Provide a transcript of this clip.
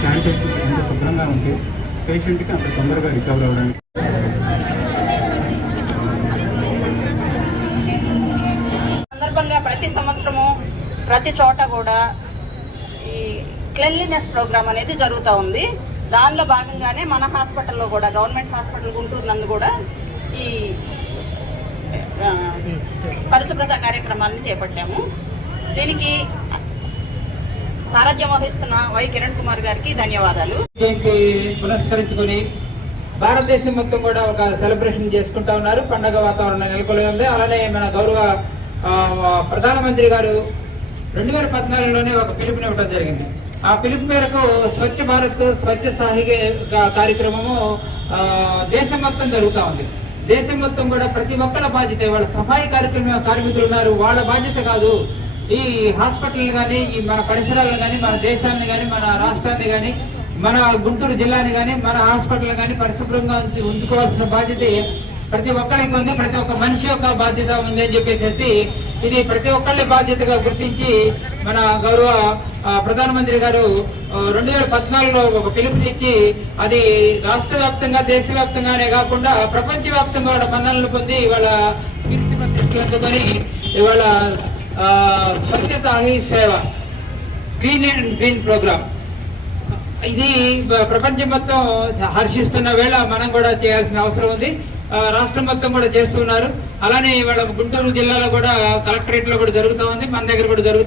Sanitization ఎంత శుభ్రంగా ఉంటే పేషెంట్కి అంత తొందరగా రికవర్ అవ్వడానికి సందర్భంగా ప్రతి సంవత్సరము ప్రతి చోట కూడా ఈ క్లెన్లీనెస్ ప్రోగ్రామ్ అనేది జరుగుతూ ఉంది. దానిలో భాగంగానే మన హాస్పిటల్లో కూడా గవర్నమెంట్ హాస్పిటల్ గుంటూరు నందు కూడా ఈ పరిశుభ్రత కార్యక్రమాలను చేపట్టాము. దీనికి సారథ్యం వహిస్తున్న వై కిరణ్ కుమార్ గారికి ధన్యవాదాలు. జయంతి భారతదేశం మొత్తం కూడా ఒక సెలబ్రేషన్ చేసుకుంటా ఉన్నారు. పండగ వాతావరణం నెలకొని ఉంది. అలానే మన గౌరవ ప్రధానమంత్రి గారు రెండు వేల పద్నాలుగులోనే ఒక పిలుపునివ్వడం జరిగింది. ఆ పిలుపు మేరకు స్వచ్ఛ భారత్ స్వచ్ఛ సాహిగే కార్యక్రమము దేశం మొత్తం జరుగుతూ ఉంది. దేశం మొత్తం కూడా ప్రతి ఒక్కళ్ళ బాధ్యత వాళ్ళ సఫాయి కార్యక్రమ కార్మికులు ఉన్నారు. వాళ్ళ బాధ్యత కాదు. ఈ హాస్పిటల్ కానీ ఈ మన పరిసరాలను కానీ మన దేశాన్ని కానీ మన రాష్ట్రాన్ని కానీ మన గుంటూరు జిల్లాని కానీ మన హాస్పిటల్ కానీ పరిశుభ్రంగా ఉంచి ఉంచుకోవాల్సిన బాధ్యత ప్రతి ఒక్కరికి ఉంది. ప్రతి ఒక్క మనిషి యొక్క బాధ్యత ఉంది అని చెప్పేసి ఇది ప్రతి ఒక్కళ్ళ బాధ్యతగా గుర్తించి మన గౌరవ ప్రధానమంత్రి గారు రెండు వేల పద్నాలుగులో ఒక పిలుపునిచ్చి అది రాష్ట్ర వ్యాప్తంగా దేశవ్యాప్తంగానే కాకుండా ప్రపంచవ్యాప్తంగా కూడా మన్నలను పొంది ఇవాళ కీర్తి ప్రతిష్టలు అందుకొని ఇవాళ స్వచ్ఛత హీ సేవ. గ్రీన్ అండ్ గ్రీన్ ప్రోగ్రామ్ ఇది ప్రపంచం మొత్తం హర్షిస్తున్న వేళ మనం కూడా చేయాల్సిన అవసరం ఉంది. రాష్ట్రం మొత్తం కూడా చేస్తున్నారు. అలానే ఇవాళ గుంటూరు జిల్లాలో కూడా కలెక్టరేట్లో కూడా జరుగుతూ ఉంది. మన దగ్గర కూడా జరుగుతూ